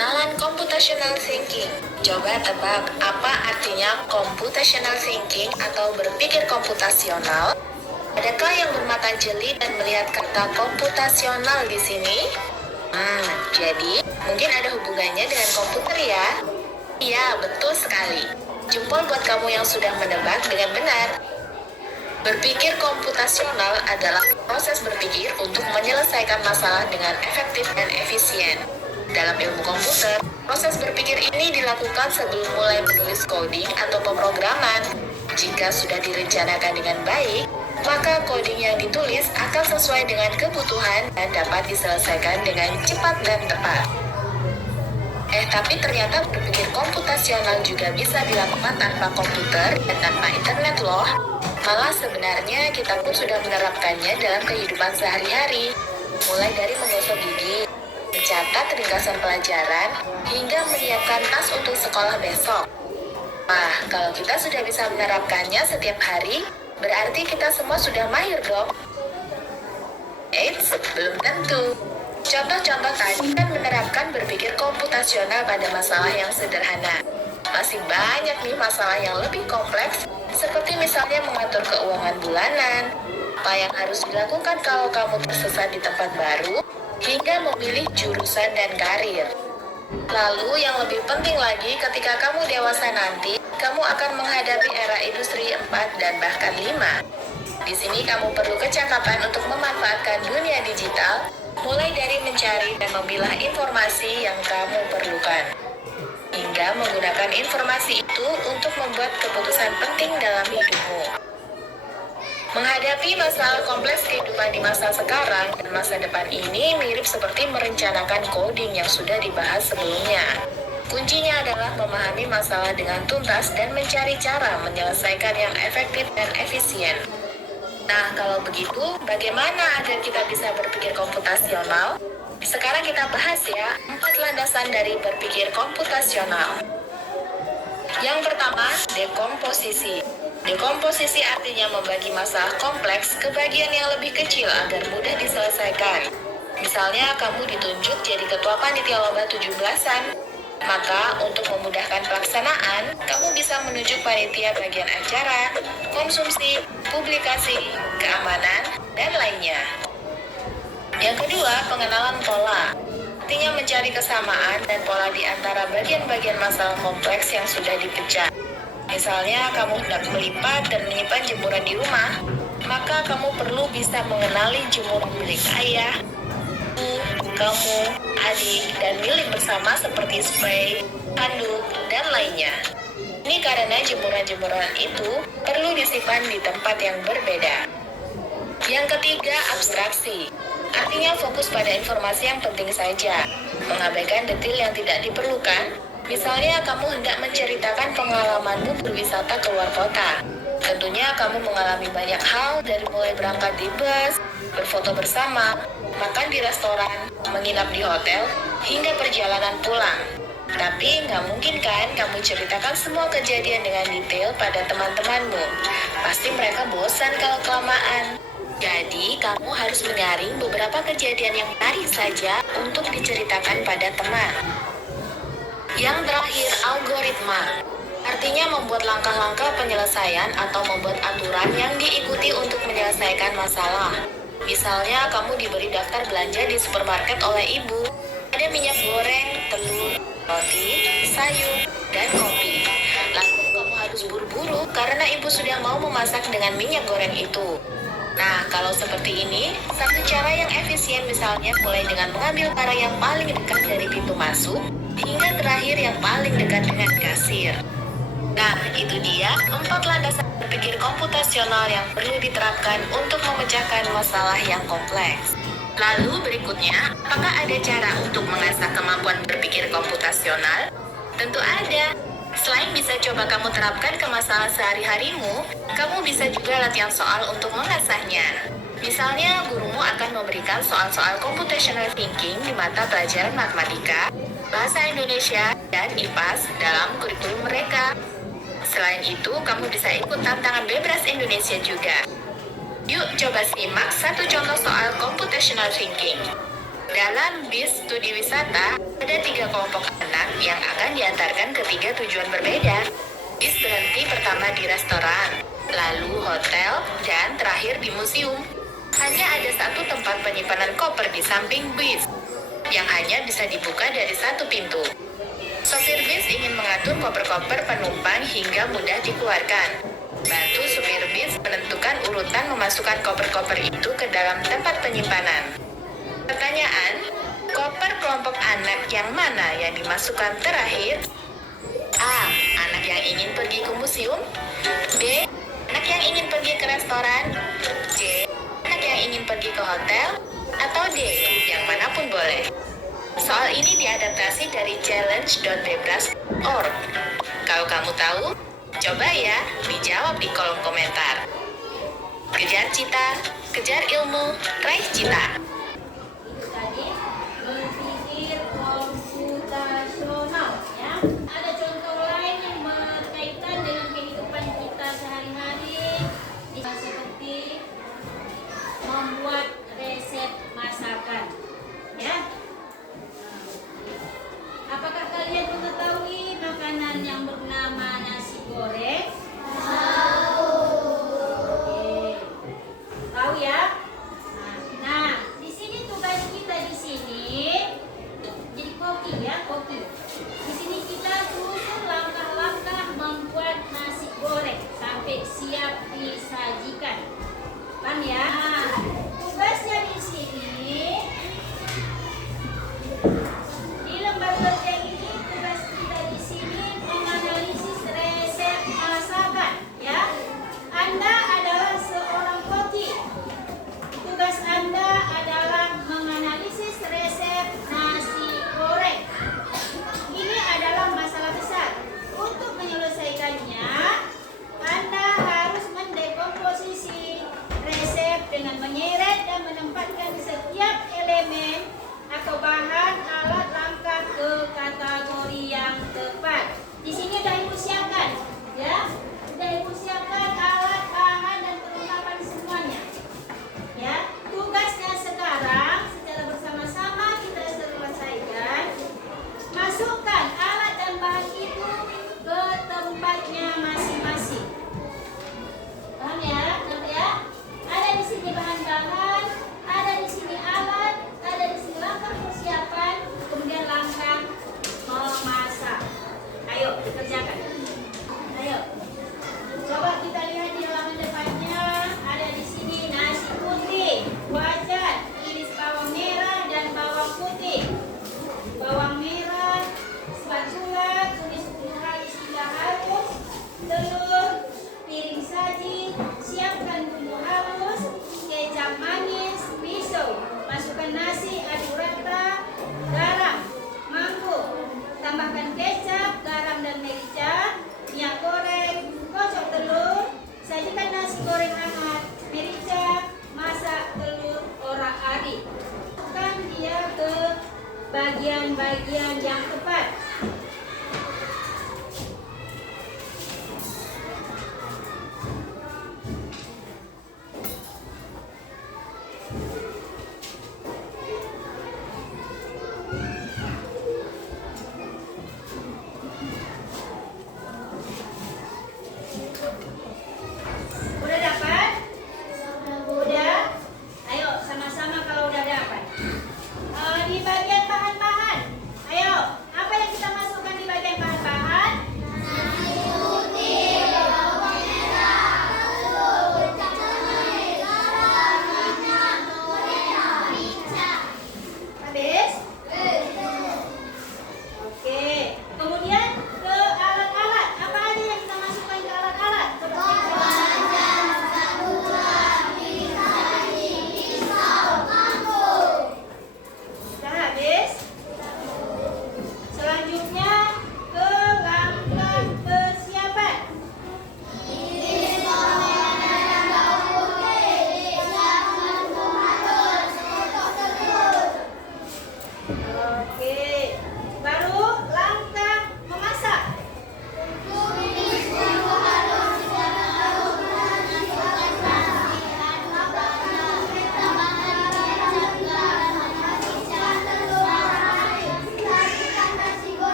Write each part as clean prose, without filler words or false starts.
Pengenalan computational thinking. Coba tebak apa artinya computational thinking atau berpikir komputasional? Adakah yang bermata jeli dan melihat kata komputasional di sini? Jadi mungkin ada hubungannya dengan komputer ya? Iya, betul sekali. Jempol buat kamu yang sudah menebak dengan benar. Berpikir komputasional adalah proses berpikir untuk menyelesaikan masalah dengan efektif dan efisien. Dalam ilmu komputer, proses berpikir ini dilakukan sebelum mulai menulis coding atau pemrograman. Jika sudah direncanakan dengan baik, maka coding yang ditulis akan sesuai dengan kebutuhan dan dapat diselesaikan dengan cepat dan tepat. Tapi ternyata berpikir komputasional juga bisa dilakukan tanpa komputer dan tanpa internet loh. Malah sebenarnya kita pun sudah menerapkannya dalam kehidupan sehari-hari. Mulai dari menggosok gigi, mencatat ringkasan pelajaran, hingga menyiapkan tas untuk sekolah besok. Wah, kalau kita sudah bisa menerapkannya setiap hari, berarti kita semua sudah mahir dong. Eits, belum tentu. Contoh-contoh tadi kan menerapkan berpikir komputasional pada masalah yang sederhana. Masih banyak nih masalah yang lebih kompleks, seperti misalnya mengatur keuangan bulanan, apa yang harus dilakukan kalau kamu tersesat di tempat baru, hingga memilih jurusan dan karir. Lalu yang lebih penting lagi, ketika kamu dewasa nanti, kamu akan menghadapi era industri 4 dan bahkan 5. Di sini kamu perlu kecakapan untuk memanfaatkan dunia digital, mulai dari mencari dan memilah informasi yang kamu perlukan, hingga menggunakan informasi itu untuk membuat keputusan penting dalam hidupmu. Menghadapi masalah kompleks kehidupan di masa sekarang dan masa depan ini mirip seperti merencanakan coding yang sudah dibahas sebelumnya. Kuncinya adalah memahami masalah dengan tuntas dan mencari cara menyelesaikan yang efektif dan efisien. Nah, kalau begitu, bagaimana agar kita bisa berpikir komputasional? Sekarang kita bahas ya, 4 landasan dari berpikir komputasional. Yang pertama, dekomposisi. Dekomposisi artinya membagi masalah kompleks ke bagian yang lebih kecil agar mudah diselesaikan. Misalnya, kamu ditunjuk jadi ketua panitia lomba 17-an. Maka, untuk memudahkan pelaksanaan, kamu bisa menunjuk panitia bagian acara, konsumsi, publikasi, keamanan, dan lainnya. Yang kedua, pengenalan pola. Artinya mencari kesamaan dan pola di antara bagian-bagian masalah kompleks yang sudah dipecah. Misalnya, kamu hendak melipat dan menyimpan jemuran di rumah, maka kamu perlu bisa mengenali jemuran milik ayah, kamu, adik, dan milik bersama seperti spray, handuk, dan lainnya. Ini karena jemuran-jemuran itu perlu disimpan di tempat yang berbeda. Yang ketiga, abstraksi. Artinya fokus pada informasi yang penting saja, mengabaikan detail yang tidak diperlukan. Misalnya, kamu hendak menceritakan pengalamanmu berwisata ke luar kota. Tentunya kamu mengalami banyak hal dari mulai berangkat di bus, berfoto bersama, makan di restoran, menginap di hotel, hingga perjalanan pulang. Tapi nggak mungkin kan kamu ceritakan semua kejadian dengan detail pada teman-temanmu. Pasti mereka bosan kalau kelamaan. Jadi, kamu harus menyaring beberapa kejadian yang menarik saja untuk diceritakan pada teman. Yang terakhir, algoritma. Artinya membuat langkah-langkah penyelesaian atau membuat aturan yang diikuti untuk menyelesaikan masalah. Misalnya, kamu diberi daftar belanja di supermarket oleh ibu. Ada minyak goreng, telur, roti, sayur, dan kopi. Lalu kamu harus buru-buru karena ibu sudah mau memasak dengan minyak goreng itu. Nah, kalau seperti ini, satu cara yang efisien misalnya mulai dengan mengambil barang yang paling dekat dari pintu masuk, hingga terakhir yang paling dekat dengan kasir. Nah, itu dia 4 landasan berpikir komputasional yang perlu diterapkan untuk memecahkan masalah yang kompleks. Lalu berikutnya, apakah ada cara untuk mengasah kemampuan berpikir komputasional? Tentu ada. Selain bisa coba kamu terapkan ke masalah sehari-harimu, kamu bisa juga latihan soal untuk mengasahnya. Misalnya, gurumu akan memberikan soal-soal computational thinking di mata pelajaran matematika, bahasa Indonesia, dan IPAS dalam kurikulum mereka. Selain itu, kamu bisa ikut tantangan Bebras Indonesia juga. Yuk coba simak satu contoh soal computational thinking. Dalam bis studi wisata, ada 3 kelompok anak yang akan diantarkan ke 3 tujuan berbeda. Bis berhenti pertama di restoran, lalu hotel, dan terakhir di museum. Hanya ada satu tempat penyimpanan koper di samping bis, yang hanya bisa dibuka dari satu pintu. Sopir bis ingin mengatur koper-koper penumpang hingga mudah dikeluarkan. Bantu supir bis menentukan urutan memasukkan koper-koper itu ke dalam tempat penyimpanan. Pertanyaan, koper kelompok anak yang mana yang dimasukkan terakhir? A. Anak yang ingin pergi ke museum. B. Anak yang ingin pergi ke restoran. C. Anak yang ingin pergi ke hotel. Atau D. Yang manapun boleh. Soal ini diadaptasi dari challenge.bebras.org. Kalau kamu tahu, coba ya dijawab di kolom komentar. Kejar cita, kejar ilmu, raih cita. Tadi berpikir komputasional, ya. Ada contoh lain yang berkaitan dengan kehidupan kita sehari-hari, seperti membuat resep masakan, ya. Apakah kalian mengetahui makanan yang bernama nasi goreng? Tahu ya? Nah, di sini tugas kita di sini jadi koki ya, koki. Di sini kita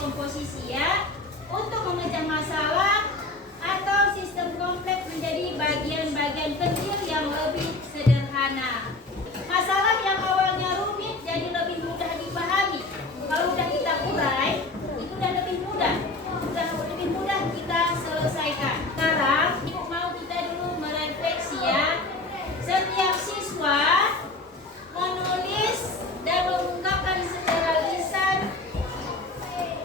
dekomposisi ya. Untuk memecah masalah atau sistem kompleks menjadi bagian-bagian kecil yang lebih sederhana. Masalah yang awalnya rumit jadi lebih mudah dipahami. Kalau udah kita urai, itu udah lebih mudah. Udah lebih mudah kita selesaikan. Sekarang, Ibu mau kita dulu merefleksi ya. Setiap siswa menulis dan mengungkapkan secara lisan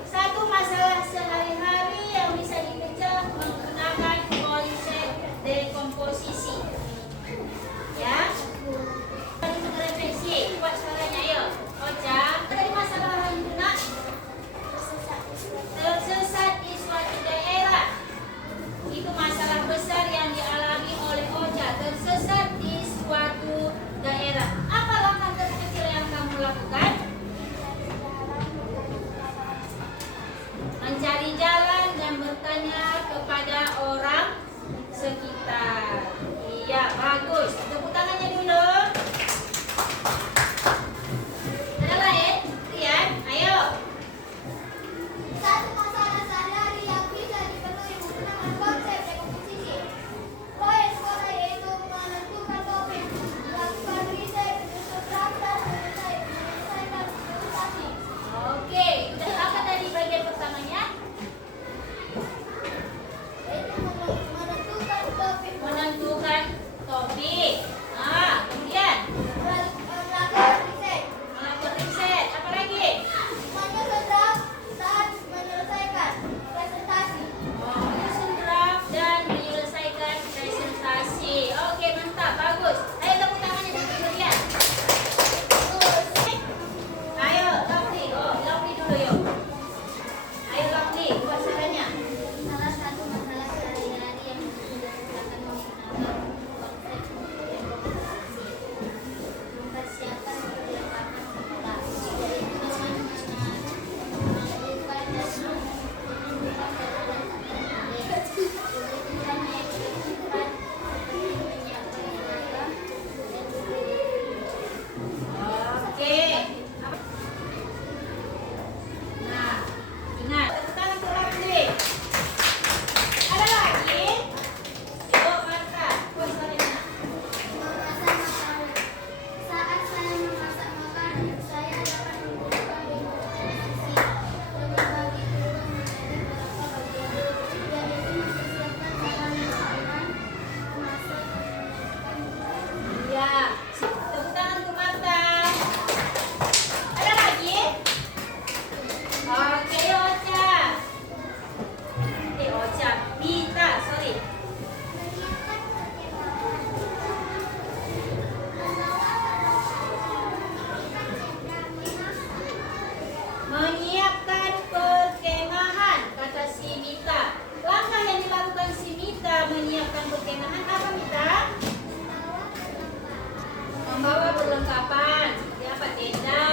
satu masalah sehari-hari yang bisa dipecah menggunakan konsep dekomposisi. Ya. Tadi merefleksi, buat suaranya ayo. Ocha, tadi masalah yang kena tersesat di suatu daerah. Itu masalah besar yang dialami oleh Ocha, tersesat di suatu daerah. Apa langkah terkecil yang kamu lakukan? Mencari jalan dan bertanya kepada orang sekitar. Iya, bagus. Tepuk tangannya dulu. Ada lain? Rian, ayo. Satu masalah sehari-hari yang bisa dipenuhi menggunakan konsep dekomposisi. Proyek sekolah yaitu menentukan topik, melakukan riset, menyusun draft dan menyelesaikan presentasi. Oke, udah apa tadi bagian pertamanya? Yaitu menentukan topik, Menentukan topik. Kemudian melakukan riset, melakukan riset. Apa lagi? menyusun draft dan menyelesaikan presentasi. Menyusun draft dan menyelesaikan presentasi. Oke, mantap, bagus. Ayo tepuk tangannya untuk kalian. Ayo, Lovely. Lovely dulu yuk. Ayo Lovely, buat caranya. Salah satu masalah sehari-hari yang digunakan menggunakan konsep dekomposisi. Mempersiapkan perlengkapan sekolah, yaitu dengan melakukan dan menentukan kebutuhannya dilakukan seperti menyiapkan seragam dan Oke. Nah, ingat, tepuk tangan untuk Lovely. Ada lagi? Yuk, Marta, buat caranya. memasak makanan. Saat saya memasak makanan, saya dapat menggunakan dekomposisi untuk membagi tugas menjadi beberapa bagian, yaitu mempersiapkan bahan makanan, memasak, menyiapkan Iya, tepuk tangan untuk Marta. Ada lagi? Oke, Ocha. Ocha, Bita, sorry. Menyiapkan perkemahan, kata si Mita. Langkah yang dilakukan si Mita menyiapkan perkemahan apa, Mita? Membawa perlengkapan. Seperti apa? Tenda,